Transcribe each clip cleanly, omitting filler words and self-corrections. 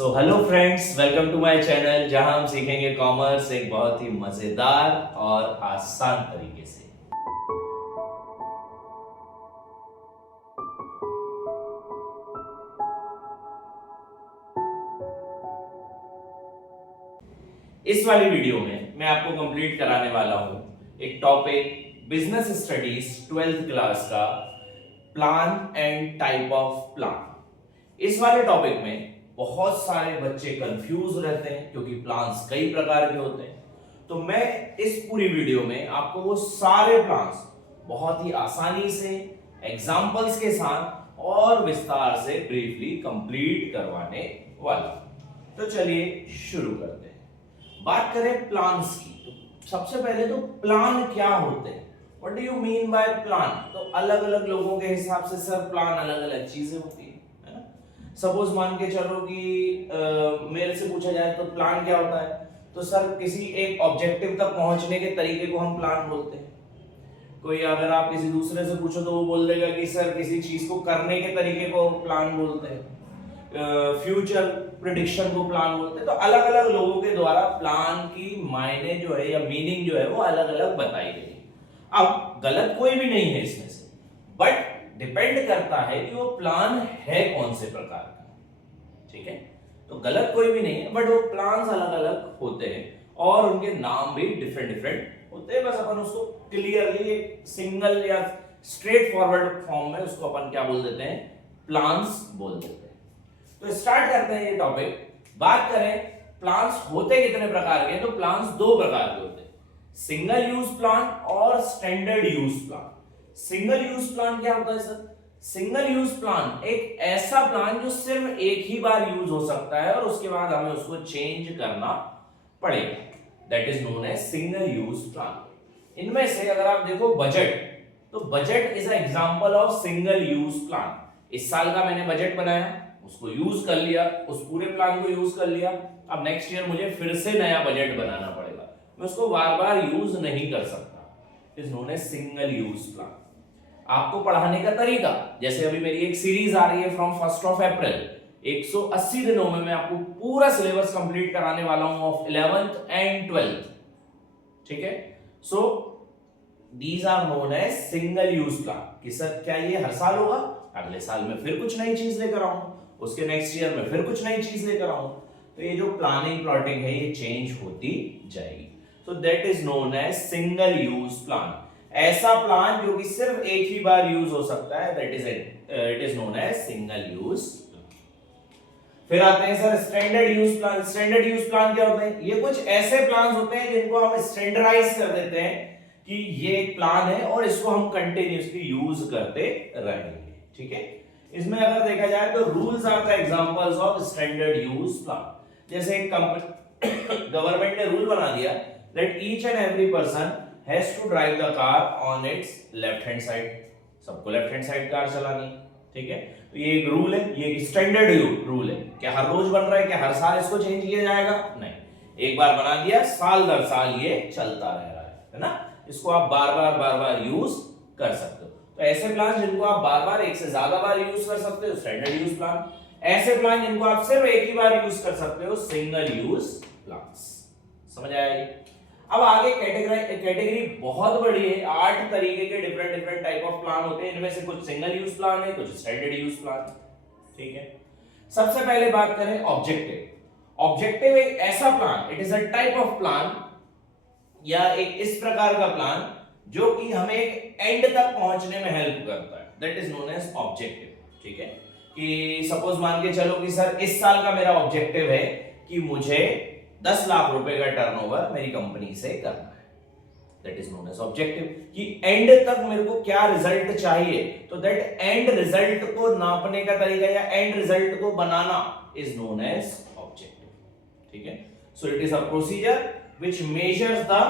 Hello friends, welcome to my channel जहां हम सीखेंगे कॉमर्स एक बहुत ही मजेदार और आसान तरीके से। इस वाली वीडियो में मैं आपको कंप्लीट कराने वाला हूं एक topic business studies 12th class का plan and type of plan. इस वाले टॉपिक में बहुत सारे बच्चे कंफ्यूज रहते हैं क्योंकि प्लान्स कई प्रकार के होते हैं। तो मैं इस पूरी वीडियो में आपको वो सारे प्लान्स बहुत ही आसानी से एग्जांपल्स के साथ और विस्तार से ब्रीफली कंप्लीट करवाने वाला हूं। तो चलिए शुरू करते हैं। बात करें प्लान्स की, तो सबसे पहले तो प्लान क्या होते हैं, what do you mean by plan. तो अलग अलग लोगों के हिसाब से सर प्लान अलग अलग चीजें होती है ना। सपोज मान के चलो कि मेरे से पूछा जाए तो प्लान क्या होता है, तो सर किसी एक ऑब्जेक्टिव तक पहुंचने के तरीके को हम प्लान बोलते हैं। कोई अगर आप किसी दूसरे से पूछो तो वो बोल देगा कि सर किसी चीज को करने के तरीके को प्लान बोलते हैं, फ्यूचर प्रिडिक्शन को प्लान बोलते हैं। तो अलग अलग लोगों के द्वारा प्लान की मायने जो है या मीनिंग जो है वो अलग अलग बताई गई। अब गलत कोई भी नहीं है इसमें से, बट डिपेंड करता है कि वो प्लान है कौन से प्रकार का। ठीक है, तो गलत कोई भी नहीं है, बट वो प्लान्स अलग अलग होते हैं और उनके नाम भी डिफरेंट डिफरेंट होते हैं। बस अपन उसको क्लियरली एक सिंगल या स्ट्रेट फॉरवर्ड फॉर्म में उसको अपन क्या बोल देते हैं, प्लान्स बोल देते हैं। तो स्टार्ट करते हैं ये टॉपिक। बात करें प्लान्स होते कितने प्रकार के, तो प्लान्स दो प्रकार के होते हैं, सिंगल यूज प्लान और standard use plan. Single use plan क्या होता है सर? सिंगल यूज प्लान एक ऐसा प्लान जो सिर्फ एक ही बार यूज हो सकता है और उसके बाद हमें उसको चेंज करना पड़ेगा, that is known as single use plan. इनमें से अगर आप देखो बजट, तो budget is an example of single use plan. इस साल का मैंने बजट बनाया, उसको यूज कर लिया, उस पूरे प्लान को यूज कर लिया। अब नेक्स्ट ईयर मुझे फिर से नया बजट बनाना पड़ेगा, मैं उसको बार बार यूज नहीं कर सकता, is known as single use plan. आपको पढ़ाने का तरीका, जैसे अभी मेरी एक सीरीज आ रही है फ्रॉम 1st of April, 180 दिनों में मैं आपको पूरा सिलेबस कंप्लीट कराने वाला हूं ऑफ 11th and 12th। ठीक है, so these are known as single use plan. कि सर क्या ये हर साल होगा, अगले साल में फिर कुछ नई चीज लेकर आऊंगा, उसके नेक्स्ट ईयर में फिर कुछ नई चीज लेकर आऊंगा। तो ये जो प्लानिंग प्लॉटिंग है ये चेंज होती जाएगी। So that is known as single use plan. ऐसा प्लान जो कि सिर्फ एक ही बार यूज हो सकता है, that is it is known as single use. फिर आते हैं sir standard use plan. Standard use plan क्या होते हैं? ये कुछ ऐसे प्लान होते हैं जिनको हम स्टैंडर्डाइज कर देते हैं कि ये एक प्लान है और इसको हम कंटिन्यूअसली यूज करते रहेंगे। ठीक है, इसमें अगर देखा जाए तो rules are the examples of standard use plan. जैसे एक कंपनी गवर्नमेंट ने रूल बना दिया that each and every person has to drive the car on its left hand side. सबको लेफ्ट हैंड साइड कार चलानी। ठीक है, तो ये एक रूल है, ये एक स्टैंडर्ड रूल है। क्या हर रोज बन रहा है, क्या हर साल इसको चेंज किया जाएगा? नहीं, एक बार बना दिया, साल दर साल ये चलता रह रहा है ना। इसको आप बार बार यूज कर सकते हो। तो ऐसे प्लान जिनको आप बार बार एक से ज्यादा बार यूज कर सकते हो, स्टैंडर्ड यूज प्लान। ऐसे प्लान जिनको आप सिर्फ एक ही बार यूज कर सकते हो, सिंगल यूज प्लान्स। समझ आया ये? अब आगे कैटेगरी बहुत बड़ी है, 8 तरीके के different different type of plan होते हैं। इनमें से कुछ सिंगल यूज प्लान है, कुछ स्टैंडर्ड यूज प्लान। ठीक है, सबसे पहले बात करें ऑब्जेक्टिव। ऑब्जेक्टिव एक ऐसा plan, it is a type of plan या एक इस प्रकार का प्लान जो कि हमें एक एंड तक पहुंचने में हेल्प करता है, that is known as objective. ठीक है, कि सपोज मान के चलो कि सर इस साल का मेरा ऑब्जेक्टिव है कि मुझे 10 लाख रुपए का टर्नओवर मेरी कंपनी से करना है, that is known as objective. कि एंड तक मेरे को क्या रिजल्ट चाहिए, तो दैट एंड रिजल्ट को नापने का तरीका या एंड रिजल्ट को बनाना इज नोन एज ऑब्जेक्टिव। ठीक है, so it is a procedure which measures the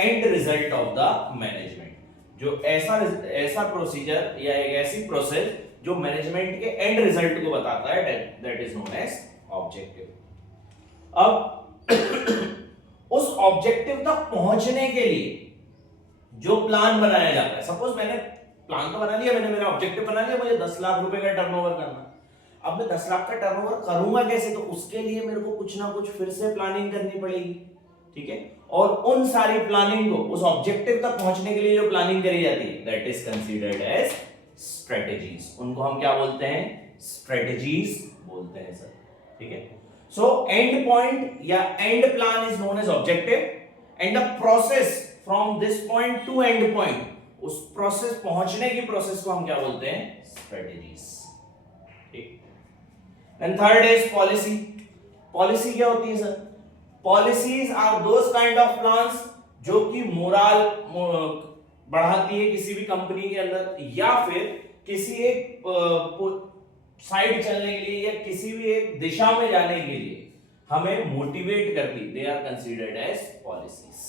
end result of the management। जो ऐसा प्रोसीजर या एक ऐसी प्रोसेस जो मैनेजमेंट के एंड रिजल्ट को बताता है, that is known as objective. अब उस ऑब्जेक्टिव तक पहुंचने के लिए जो प्लान बनाया जाता है, सपोज मैंने प्लान तो बना लिया, मैंने मेरा ऑब्जेक्टिव बना लिया, मुझे 10 लाख रुपए का टर्नओवर करना। अब मैं 10 लाख का टर्नओवर करूंगा कैसे, तो उसके लिए मेरे को कुछ ना कुछ फिर से प्लानिंग करनी पड़ेगी, ठीक है। और उन सारी प्लानिंग को, उस ऑब्जेक्टिव तक पहुंचने के लिए जो प्लानिंग करी जाती है, that is considered as strategies. उनको हम क्या बोलते हैं, स्ट्रेटेजीज बोलते हैं सर, ठीक है। सो एंड पॉइंट या end plan is known as objective, and the process from this point to end point, उस प्रोसेस पहुंचने की प्रोसेस को हम क्या बोलते हैं, स्ट्रेटेजीज, ठीक। And third is policy. Policy क्या होती है sir, policies are those kind of plans जो कि मोरल बढ़ाती है किसी भी कंपनी के अंदर, या फिर किसी एक साइड चलने के लिए या किसी भी एक दिशा में जाने के लिए हमें मोटिवेट करती, they are considered as policies.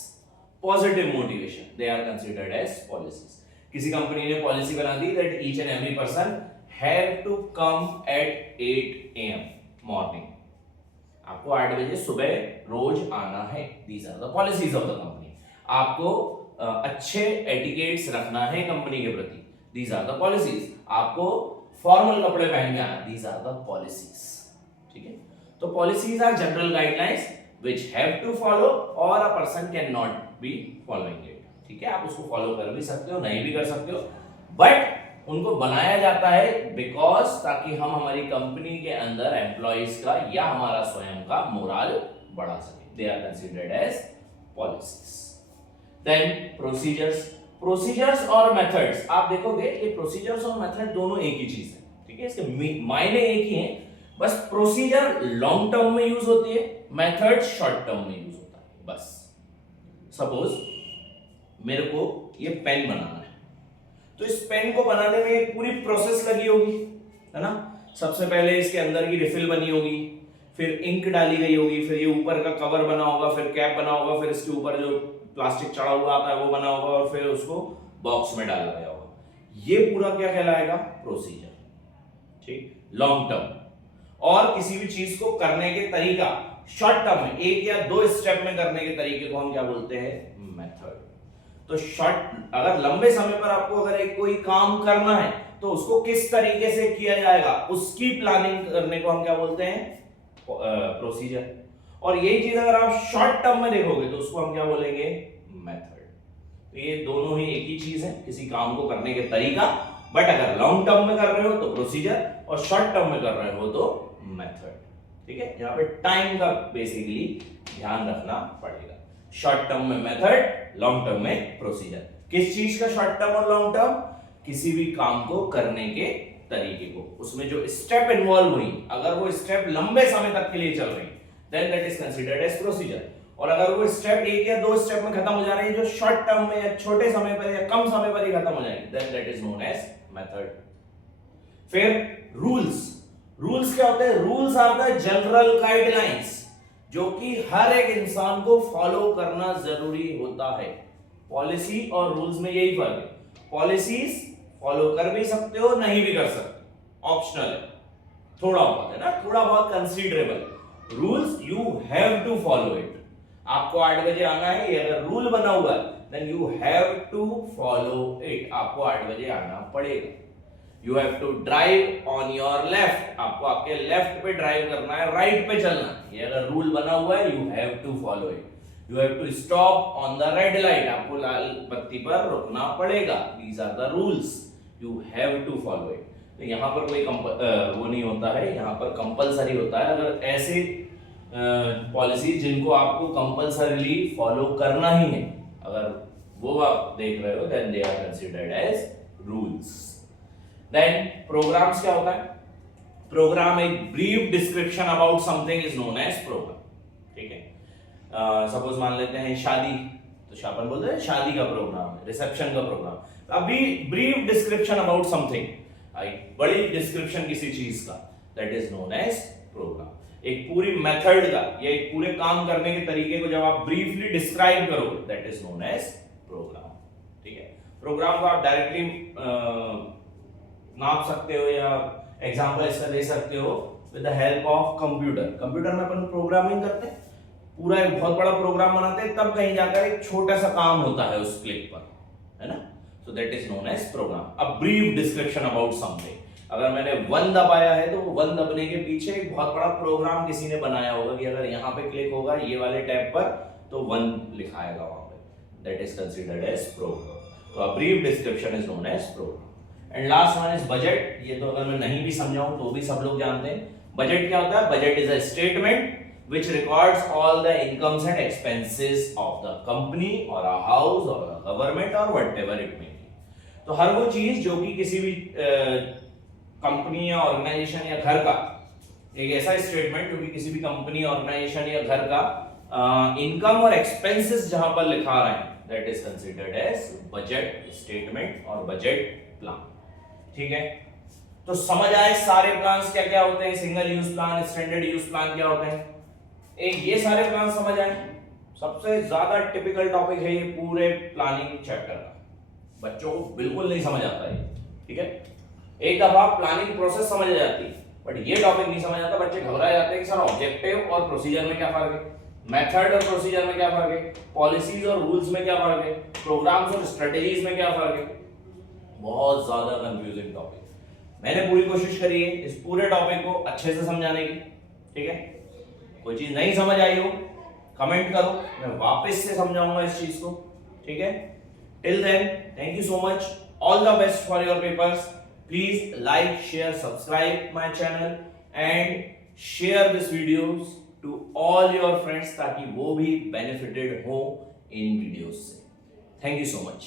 Positive motivation, they are considered as policies. किसी कंपनी ने पॉलिसी बना दी that each and every person have to come at 8 AM morning, आपको 8 बजे सुबह रोज आना है, these are the policies of the company. आपको अच्छे एटिकेट्स रखना है कंपनी के प्रति, दीज आर द पॉलिसीज। आपको फॉर्मल कपड़े पहन के आना, दीज आर द पॉलिसीज, ठीक है। तो policies are general guidelines which have to follow और a person can not be following it, ठीक है। आप उसको फॉलो कर भी सकते हो, नहीं भी कर सकते हो, बट उनको बनाया जाता है बिकॉज ताकि हम हमारी कंपनी के अंदर एम्प्लॉइज का या हमारा स्वयं का मोरल बढ़ा सके। They are considered as policies. Then procedures. Procedures और मेथड्स, आप देखोगे ये प्रोसीजर्स और मेथड दोनों एक ही चीज है, ठीक है, इसके मायने एक ही हैं, बस प्रोसीजर लॉन्ग टर्म में यूज होती है, मेथड शॉर्ट टर्म में यूज होता है। बस सपोज मेरे को ये पेन बनाना है, तो इस पेन को बनाने में एक पूरी प्रोसेस लगी होगी, है ना। सबसे पहले इसके अंदर की रिफिल बनी होगी, फिर इंक डाली गई होगी, फिर ये ऊपर का कवर बना होगा, फिर कैप बना होगा, फिर इसके ऊपर जो प्लास्टिक चढ़ा हुआ आता है वो बना होगा, और फिर उसको बॉक्स में डाला गया होगा। ये पूरा क्या कहलाएगा, प्रोसीजर, ठीक, लॉन्ग टर्म। और किसी भी चीज को करने के तरीका शॉर्ट टर्म में 1 या 2 स्टेप में करने के तरीके को हम क्या बोलते हैं, मेथड। तो शॉर्ट, अगर लंबे समय पर आपको अगर एक कोई काम करना है तो उसको किस तरीके से किया जाएगा उसकी प्लानिंग करने को हम क्या बोलते हैं, प्रोसीजर। और यही चीज अगर आप शॉर्ट टर्म में देखोगे तो उसको हम क्या बोलेंगे, मेथड। तो ये दोनों ही एक ही चीज है, किसी काम को करने के तरीका, बट अगर लॉन्ग टर्म में कर रहे हो तो प्रोसीजर, और शॉर्ट टर्म में कर रहे हो तो मेथड, ठीक है। यहाँ पे टाइम का बेसिकली ध्यान रखना पड़ेगा। शॉर्ट टर्म में मेथड, लॉन्ग टर्म में प्रोसीजर। किस चीज का शॉर्ट टर्म और लॉन्ग टर्म, किसी भी काम को करने के तरीके को, उसमें जो स्टेप इन्वॉल्व हुई, अगर वो स्टेप लंबे समय तक के लिए चल रही, then that is considered as procedure. और अगर वो स्टेप 1 या 2 स्टेप में खत्म हो जा रही है, जो शॉर्ट टर्म में या छोटे समय पर या कम समय पर ही खत्म हो जाएगी, then that is known as method. फिर रूल्स। रूल्स क्या होते हैं, rules are the general guidelines जो कि हर एक इंसान को फॉलो करना जरूरी होता है। पॉलिसी और रूल्स में यही फर्क है, पॉलिसीज फॉलो कर भी सकते हो, नहीं भी कर सकते, ऑप्शनल है, थोड़ा बहुत है ना, थोड़ा बहुत considerable. Rules you have to follow it. आपको 8 बजे आना है, ये अगर रूल बना हुआ है then you have to follow it, आपको 8 बजे आना पड़ेगा। You have to drive on your left, आपको आपके लेफ्ट पे ड्राइव करना है, राइट पे चलना है, ये अगर रूल बना हुआ है you have to follow it. You have to stop on the red light, आपको लाल बत्ती पर रुकना पड़ेगा, these are the rules, you have to follow it. तो यहाँ पर कोई वो नहीं होता है, यहाँ पर कंपलसरी होता है। अगर ऐसे पॉलिसी जिनको आपको कंपलसरीली फॉलो करना ही है, अगर वो आप देख रहे हो, then they are considered as rules. Then programmes क्या होता है, प्रोग्राम एक brief description about something is known as programme, ठीक है। सपोज मान लेते हैं शादी, तो अपन बोलते हैं शादी का प्रोग्राम है, रिसेप्शन का प्रोग्राम। अभी ब्रीफ डिस्क्रिप्शन अबाउट समथिंग, बड़ी डिस्क्रिप्शन किसी चीज का, that is known as programme. एक पूरी मेथड का या एक पूरे काम करने के तरीके को जब आप ब्रीफली डिस्क्राइब करोगे, that is known as programme, ठीक है। प्रोग्राम को आप डायरेक्टली नाप सकते हो या एग्जांपल इसका दे सकते हो with the help of computer. Computer में अपन प्रोग्रामिंग करते हैं, पूरा एक बहुत बड़ा प्रोग्राम बनाते हैं, तब कहीं जाकर एक छोटा सा काम होता है उस क्लिक पर, है ना। So that is known as programme, a brief description about something. अगर मैंने 1 दबाया है तो 1 दबने के पीछे एक बहुत बड़ा प्रोग्राम किसी ने बनाया होगा कि अगर यहाँ पे क्लिक होगा ये वाले टैब पर तो 1 लिखाएगा वहां पे, that is considered as programme. तो a brief description is known as programme. And last one is budget. ये तो अगर मैं नहीं भी समझाऊं तो भी सब लोग जानते हैं। बजट क्या होता है? Budget is a statement which records all the incomes and expenses of the company or a house or a government or whatever it may be। तो हर वो चीज जो कि किसी भी कंपनी या ऑर्गेनाइजेशन या घर का, एक ऐसा स्टेटमेंट जो कि किसी भी कंपनी ऑर्गेनाइजेशन या घर का इनकम और एक्सपेंसेस जहां पर लिखा रहे हैं, that is considered as budget statement और बजट प्लान। ठीक है, तो समझ आए सारे प्लान्स क्या क्या होते हैं, single use plan, standard use plan क्या होते हैं, एक ये सारे प्लान समझ आए। सबसे ज्यादा टिपिकल टॉपिक है ये पूरे प्लानिंग चैप्टर का, बच्चों को बिल्कुल नहीं समझ आता है। ठीक है, एक दफा प्लानिंग प्रोसेस समझ आ जाती है बट ये टॉपिक नहीं समझ आता, बच्चे घबरा जाते हैं कि सर ऑब्जेक्टिव और प्रोसीजर में क्या फर्क है, मेथड और प्रोसीजर में क्या फर्क है, पॉलिसीज और रूल्स में क्या फर्क है, प्रोग्राम्स और स्ट्रेटेजीज में क्या फर्क है। बहुत ज्यादा कंफ्यूजिंग टॉपिक। मैंने पूरी कोशिश करी है इस पूरे टॉपिक को अच्छे से समझाने की। ठीक है, कोई चीज नहीं समझ आई हो कमेंट करो, मैं वापस से समझाऊंगा इस चीज को। ठीक है, till then thank you so much, all the best for your papers. Please like, share, subscribe my channel and share this videos to all your friends ताकि वो भी बेनिफिटेड हो इन वीडियोस से। Thank you so much.